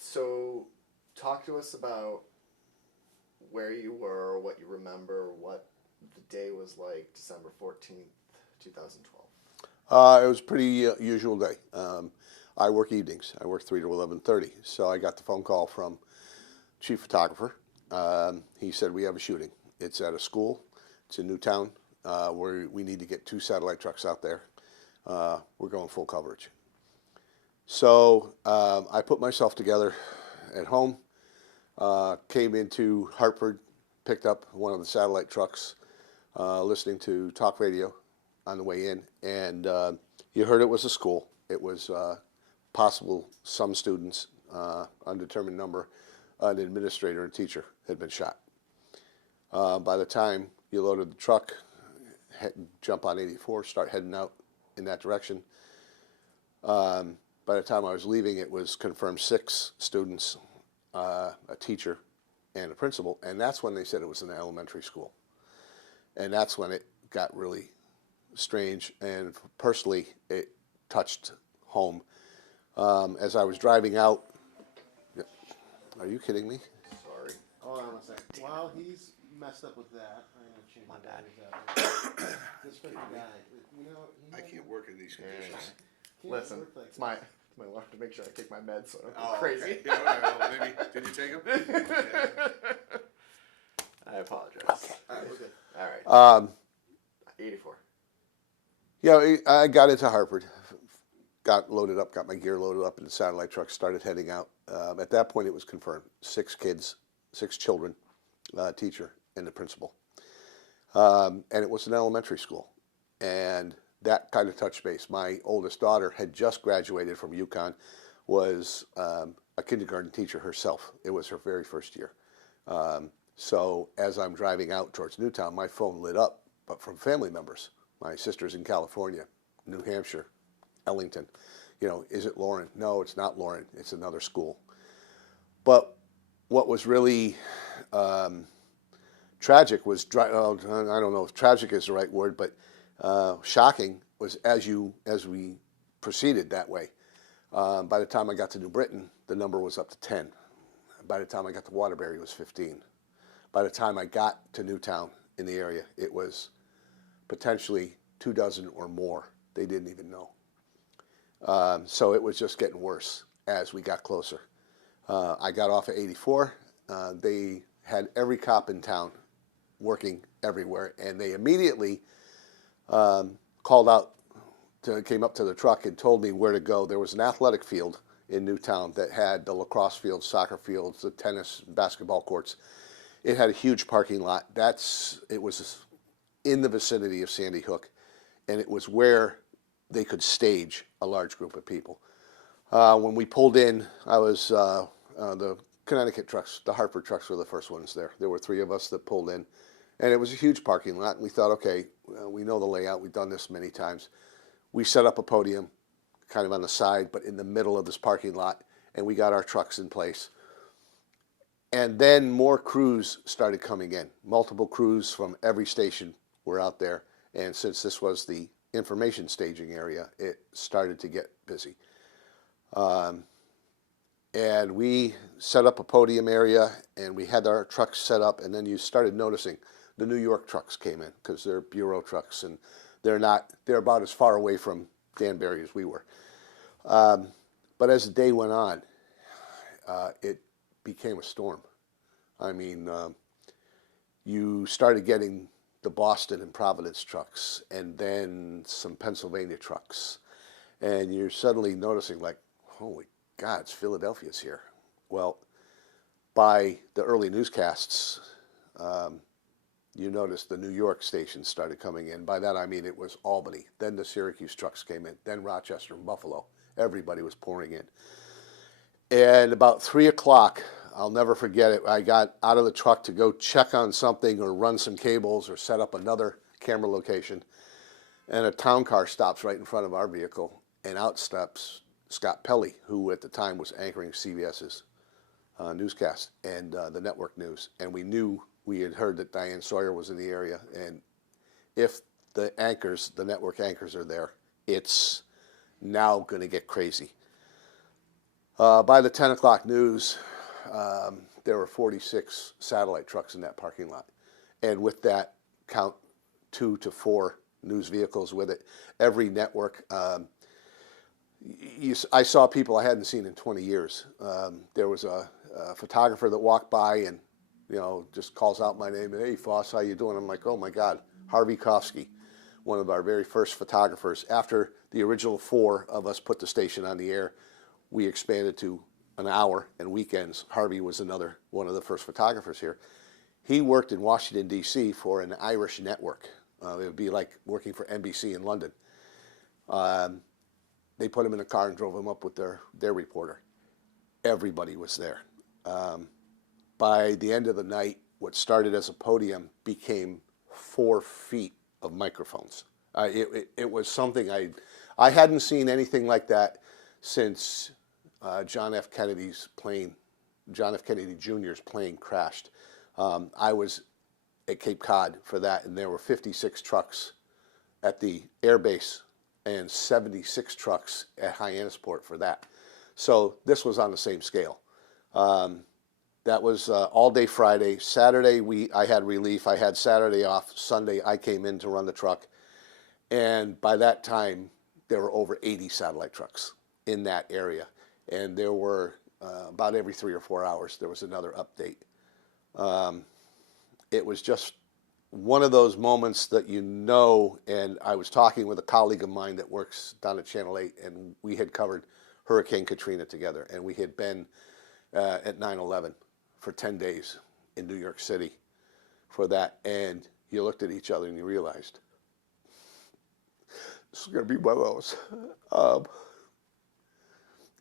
So, talk to us about where you were, what you remember, what the day was like, December 14th, 2012. It was a pretty usual day. I work evenings. I work 3 to 11:30. So I got the phone call from chief photographer. He said, we have a shooting. It's at a school. It's in Newtown, where we need to get 2 satellite trucks out there. We're going full coverage. So I put myself together at home, came into Hartford, picked up one of the satellite trucks, listening to talk radio on the way in, and you heard it was a school. It was possible some students, undetermined number, an administrator and teacher had been shot. By the time you loaded the truck, jump on 84, start heading out in that direction, by the time I was leaving, it was confirmed 6 students, a teacher, and a principal, and that's when they said it was an elementary school. And that's when it got really strange, and personally, it touched home. As I was driving out, are you kidding me? Sorry. Hold on a second. While he's messed up with that, I'm going to change my batteries out. Just for the guy. You know, I can't work in these conditions. Listen, work like it's my alarm to make sure I take my meds so I don't go crazy. Okay. Yeah, well, maybe. Did you take them? I apologize. Okay. All right, we're good. All right. 84. Yeah, I got into Hartford, got loaded up, got my gear loaded up in the satellite truck, started heading out. At that point, it was confirmed: 6 kids, 6 children, teacher, and the principal. And it was an elementary school, and that kind of touched base. My oldest daughter had just graduated from UConn, was a kindergarten teacher herself. It was her very first year. So as I'm driving out towards Newtown, my phone lit up, but from family members. My sister's in California, New Hampshire, Ellington. You know, is it Lauren? No, it's not Lauren. It's another school. But what was really tragic was, I don't know if tragic is the right word, but shocking was as we proceeded that way. By the time I got to New Britain, the number was up to 10. By the time I got to Waterbury, it was 15. By the time I got to Newtown in the area, it was potentially 24 or more. They didn't even know. So it was just getting worse as we got closer. I got off at 84. They had every cop in town working everywhere, and they immediately called out, came up to the truck and told me where to go. There was an athletic field in Newtown that had the lacrosse fields, soccer fields, the tennis, basketball courts. It had a huge parking lot. It was in the vicinity of Sandy Hook, and it was where they could stage a large group of people. When we pulled in, I was the Connecticut trucks, the Hartford trucks were the first ones there. There were 3 of us that pulled in, and it was a huge parking lot. And we thought, okay, we know the layout. We've done this many times. We set up a podium kind of on the side, but in the middle of this parking lot, and we got our trucks in place. And then more crews started coming in. Multiple crews from every station were out there. And since this was the information staging area, it started to get busy. And we set up a podium area, and we had our trucks set up, and then you started noticing the New York trucks came in because they're bureau trucks, and they're about as far away from Danbury as we were. But as the day went on, it became a storm. I mean, you started getting the Boston and Providence trucks, and then some Pennsylvania trucks, and you're suddenly noticing, like, holy God, it's Philadelphia's here. Well, by the early newscasts, you notice the New York stations started coming in. By that I mean it was Albany. Then the Syracuse trucks came in. Then Rochester and Buffalo. Everybody was pouring in. And about 3 o'clock, I'll never forget it, I got out of the truck to go check on something or run some cables or set up another camera location. And a town car stops right in front of our vehicle, and out steps Scott Pelley, who at the time was anchoring CBS's newscast and the network news. And we had heard that Diane Sawyer was in the area, and if the network anchors are there, it's now going to get crazy. By the 10 o'clock news, there were 46 satellite trucks in that parking lot. And with that, count 2 to 4 news vehicles with it. Every network. I saw people I hadn't seen in 20 years. There was a photographer that walked by and, just calls out my name. Hey, Foss, how you doing? I'm like, oh my God, Harvey Kofsky, one of our very first photographers. After the original 4 of us put the station on the air, we expanded to an hour and weekends. Harvey was another one of the first photographers here. He worked in Washington, D.C. for an Irish network. It would be like working for NBC in London. They put him in a car and drove him up with their reporter. Everybody was there. By the end of the night, what started as a podium became 4 feet of microphones. It was something I hadn't seen anything like that since John F. Kennedy Jr.'s plane crashed. I was at Cape Cod for that, and there were 56 trucks at the airbase and 76 trucks at Hyannisport for that. So this was on the same scale. That was all day Friday. Saturday I had relief. I had Saturday off. Sunday I came in to run the truck, and by that time there were over 80 satellite trucks in that area, and there were about every 3 or 4 hours there was another update. It was just one of those moments that and I was talking with a colleague of mine that works down at Channel 8, and we had covered Hurricane Katrina together, and we had been at 9/11 for 10 days in New York City for that, and you looked at each other and you realized this is going to be one of those.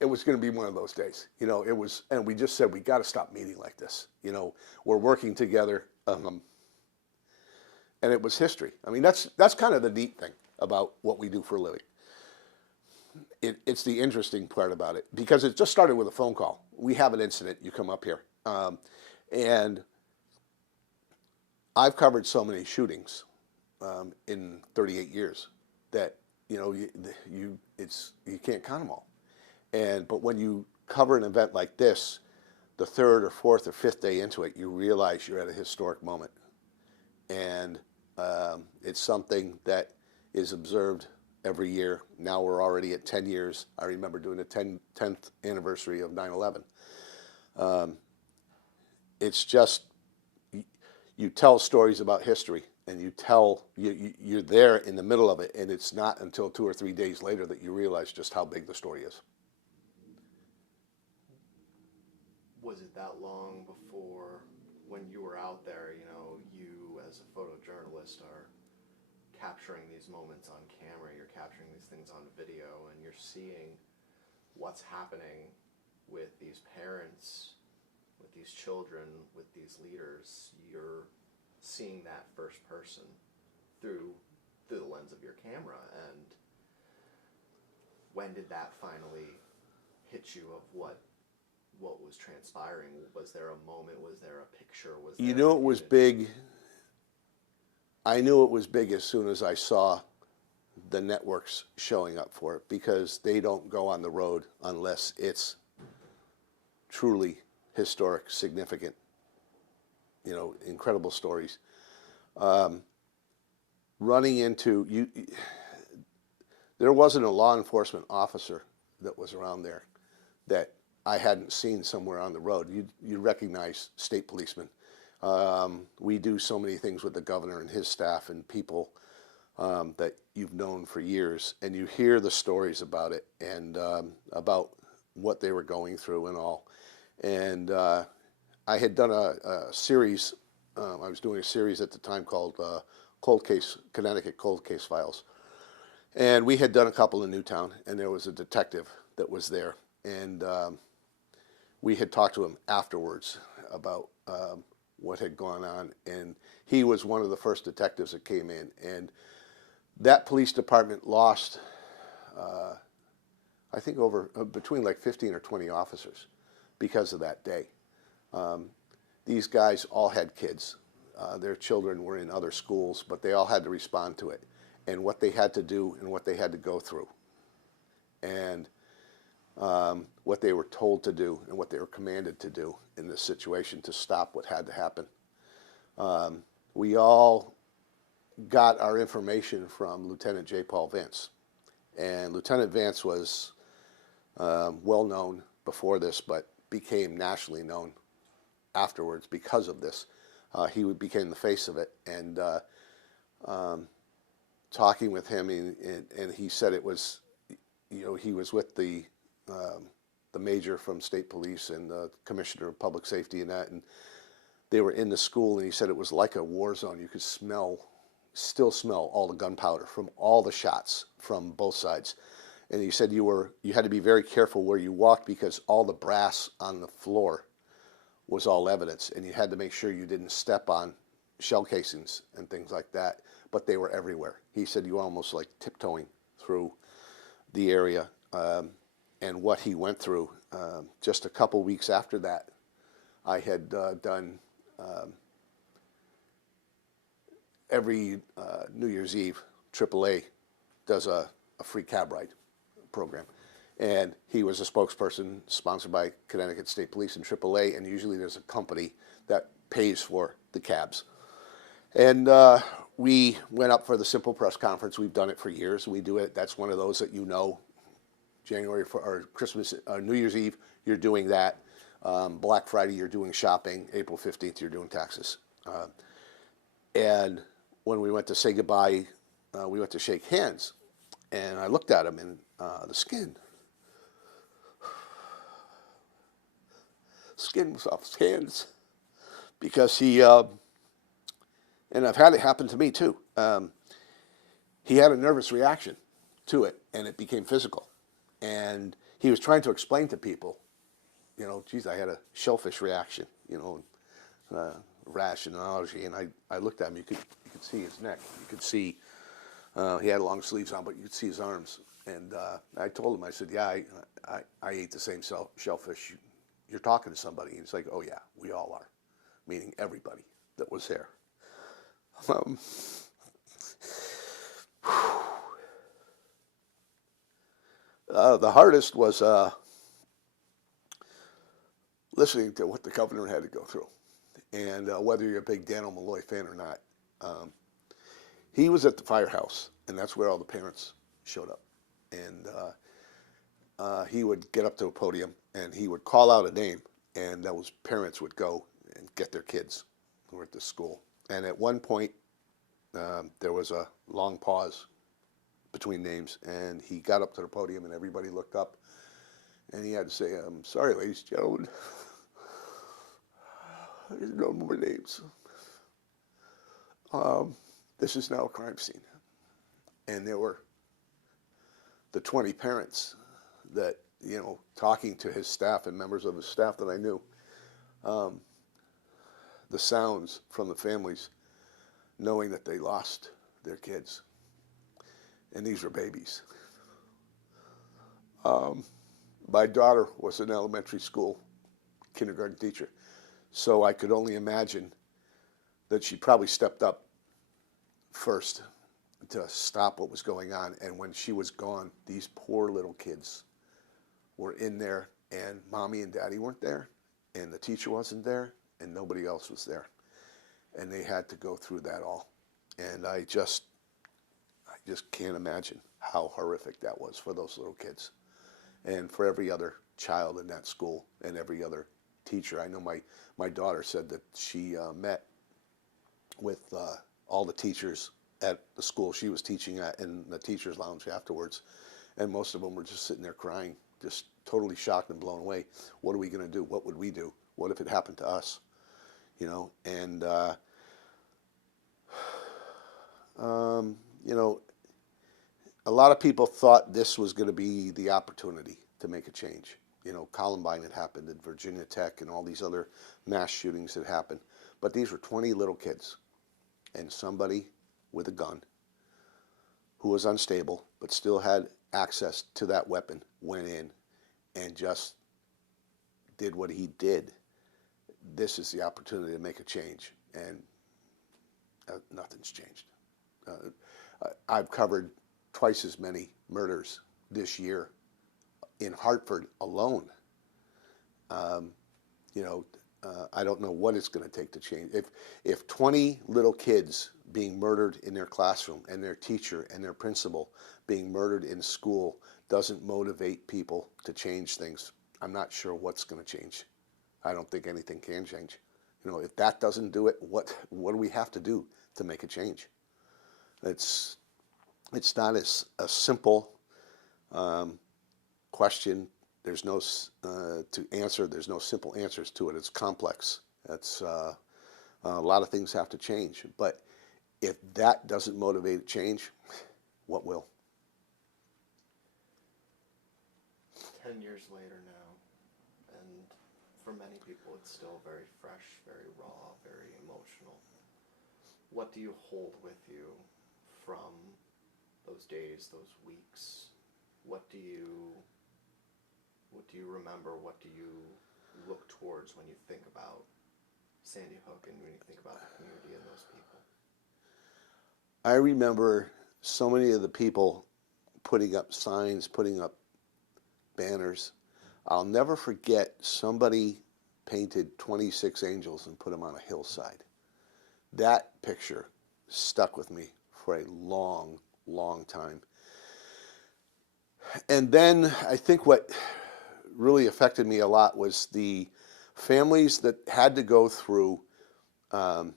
It was going to be one of those days. It was, and we just said, we got to stop meeting like this. We're working together. And it was history. I mean, that's kind of the neat thing about what we do for a living. It's the interesting part about it, because it just started with a phone call. We have an incident, you come up here. And I've covered so many shootings in 38 years that, you can't count them all. But when you cover an event like this, the 3rd or 4th or 5th day into it, you realize you're at a historic moment. And it's something that is observed every year. Now we're already at 10 years. I remember doing the 10th anniversary of 9/11. It's just, you tell stories about history, and you're there in the middle of it, and it's not until 2 or 3 days later that you realize just how big the story is. Was it that long before, when you were out there, you as a photojournalist are capturing these moments on camera, you're capturing these things on video, and you're seeing what's happening with these parents, with these children, with these leaders. You're seeing that first person through the lens of your camera. And when did that finally hit you of what was transpiring? Was there a moment? Was there a picture? Was there it was big. I knew it was big as soon as I saw the networks showing up for it, because they don't go on the road unless it's truly historic, significant, incredible stories. Running into there wasn't a law enforcement officer that was around there that I hadn't seen somewhere on the road. You recognize state policemen. We do so many things with the governor and his staff and people that you've known for years, and you hear the stories about it and about what they were going through and all. And I had done a series. I was doing a series at the time called Connecticut Cold Case Files. And we had done a couple in Newtown, and there was a detective that was there. And we had talked to him afterwards about what had gone on. And he was one of the first detectives that came in. And that police department lost, I think, between like 15 or 20 officers because of that day. These guys all had kids. Their children were in other schools, but they all had to respond to it, and what they had to do and what they had to go through. And what they were told to do and what they were commanded to do in this situation to stop what had to happen. We all got our information from Lieutenant J. Paul Vance. And Lieutenant Vance was well known before this, but became nationally known afterwards because of this. He became the face of it. And talking with him, and he said it was, he was with the major from state police and the commissioner of public safety and that, and they were in the school, and he said it was like a war zone. You could still smell all the gunpowder from all the shots from both sides. And he said you had to be very careful where you walked because all the brass on the floor was all evidence, and you had to make sure you didn't step on shell casings and things like that, but they were everywhere. He said you were almost like tiptoeing through the area, and what he went through. Just a couple weeks after that, I had done every New Year's Eve, AAA does a free cab ride program. And he was a spokesperson sponsored by Connecticut State Police and AAA, and usually there's a company that pays for the cabs. And we went up for the simple press conference. We've done it for years. We do it. That's one of those that January or Christmas, New Year's Eve, you're doing that. Black Friday, you're doing shopping. April 15th, you're doing taxes. And when we went to say goodbye, we went to shake hands. And I looked at him, and the skin was off his hands because he, and I've had it happen to me too. He had a nervous reaction to it, and it became physical. And he was trying to explain to people, geez, I had a shellfish reaction, rash and allergy. And I looked at him. You could see his neck. You could see he had long sleeves on, but you could see his arms. And I told him, I said, yeah, I ate the same shellfish. You're talking to somebody. And he's like, oh, yeah, we all are, meaning everybody that was there. The hardest was listening to what the governor had to go through, and whether you're a big Daniel Malloy fan or not. He was at the firehouse, and that's where all the parents showed up. And he would get up to a podium, and he would call out a name, and those parents would go and get their kids who were at the school. And at one point, there was a long pause between names, and he got up to the podium, and everybody looked up, and he had to say, "I'm sorry, ladies and gentlemen, there's no more names. This is now a crime scene." And there were the 20 parents that, talking to his staff and members of his staff that I knew, the sounds from the families knowing that they lost their kids. And these were babies. My daughter was an elementary school kindergarten teacher, so I could only imagine that she probably stepped up first to stop what was going on. And when she was gone, these poor little kids were in there, and mommy and daddy weren't there, and the teacher wasn't there, and nobody else was there. And they had to go through that all. And I just can't imagine how horrific that was for those little kids and for every other child in that school and every other teacher. I know my daughter said that she met with all the teachers at the school she was teaching at in the teacher's lounge afterwards, and most of them were just sitting there crying, just totally shocked and blown away. What are we going to do? What would we do? What if it happened to us? And a lot of people thought this was going to be the opportunity to make a change. Columbine had happened at Virginia Tech and all these other mass shootings had happened. But these were 20 little kids, and somebody with a gun who was unstable but still had access to that weapon went in and just did what he did. This is the opportunity to make a change, and nothing's changed. I've covered twice as many murders this year in Hartford alone, you know, I don't know what it's going to take to change. If 20 little kids being murdered in their classroom and their teacher and their principal being murdered in school doesn't motivate people to change things, I'm not sure what's going to change. I don't think anything can change. You know, if that doesn't do it, what do we have to do to make a change? It's not as a simple question. There's no to answer. There's no simple answers to it. It's complex. It's a lot of things have to change. But if that doesn't motivate change, what will? 10 years later now, and for many people it's still very fresh, very raw, very emotional. What do you hold with you from those days, those weeks? What do you remember? What do you look towards when you think about Sandy Hook and when you think about the community and those people? I remember so many of the people putting up signs, putting up banners. I'll never forget somebody painted 26 angels and put them on a hillside. That picture stuck with me for a long, long time. And then I think what really affected me a lot was the families that had to go through the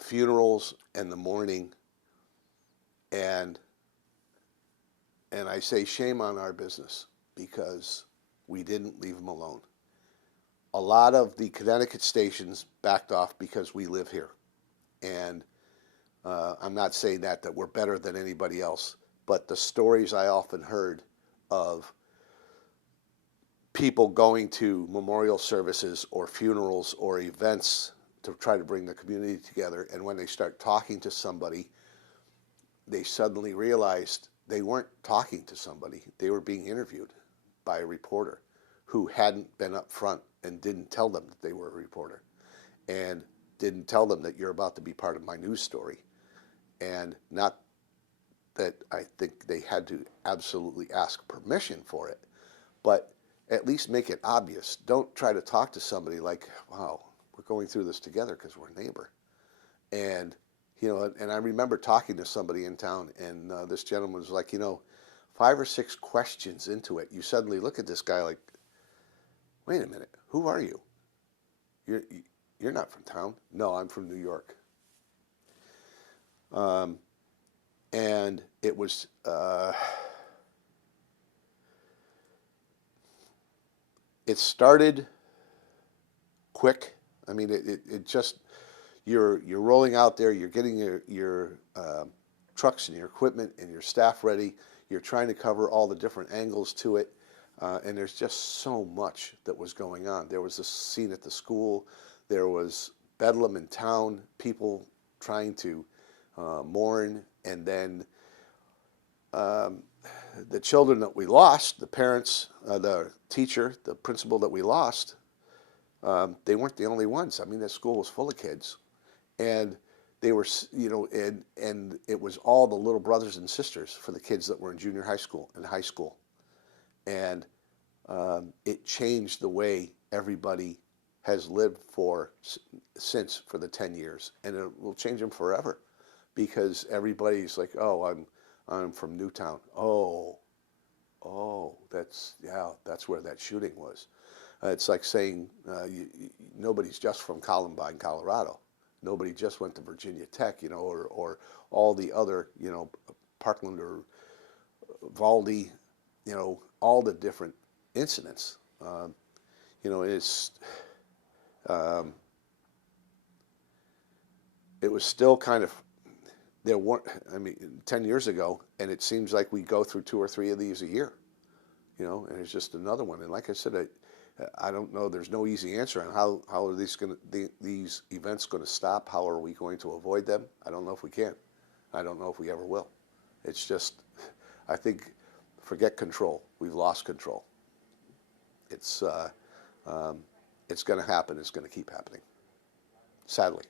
funerals and the mourning, and I say shame on our business because we didn't leave them alone. A lot of the Connecticut stations backed off because we live here, and I'm not saying that we're better than anybody else, but the stories I often heard of people going to memorial services or funerals or events to try to bring the community together, and when they start talking to somebody, they suddenly realized they weren't talking to somebody. They were being interviewed by a reporter who hadn't been up front and didn't tell them that they were a reporter and didn't tell them that you're about to be part of my news story. And not that I think they had to absolutely ask permission for it, but at least make it obvious. Don't try to talk to somebody like, wow, we're going through this together because we're a neighbor. And, you know, and I remember talking to somebody in town, and this gentleman was like, you know, 5 or 6 questions into it, you suddenly look at this guy like, wait a minute, who are you? You're not from town. No, I'm from New York. And it was, it started quick. I mean, it just, you're rolling out there, you're getting your trucks and your equipment and your staff ready. You're trying to cover all the different angles to it. And there's just so much that was going on. There was a scene at the school. There was bedlam in town, people trying to mourn. And then the children that we lost, the parents, the teacher, the principal that we lost, they weren't the only ones. I mean, that school was full of kids. And they were, you know, and it was all the little brothers and sisters for the kids that were in junior high school and high school. And it changed the way everybody has lived since for the 10 years. And it will change them forever because everybody's like, oh, I'm from Newtown. Oh, that's where that shooting was. It's like saying nobody's just from Columbine, Colorado. Nobody just went to Virginia Tech, you know, or all the other, you know, Parkland or Valdy, you know, all the different incidents. You know, it was still kind of, there weren't, I mean, 10 years ago, and it seems like we go through 2 or 3 of these a year, you know, and it's just another one. And like I said, I don't know, there's no easy answer on how are these events going to stop? How are we going to avoid them? I don't know if we can. I don't know if we ever will. It's just, I think, forget control. We've lost control. It's going to happen. It's going to keep happening, sadly.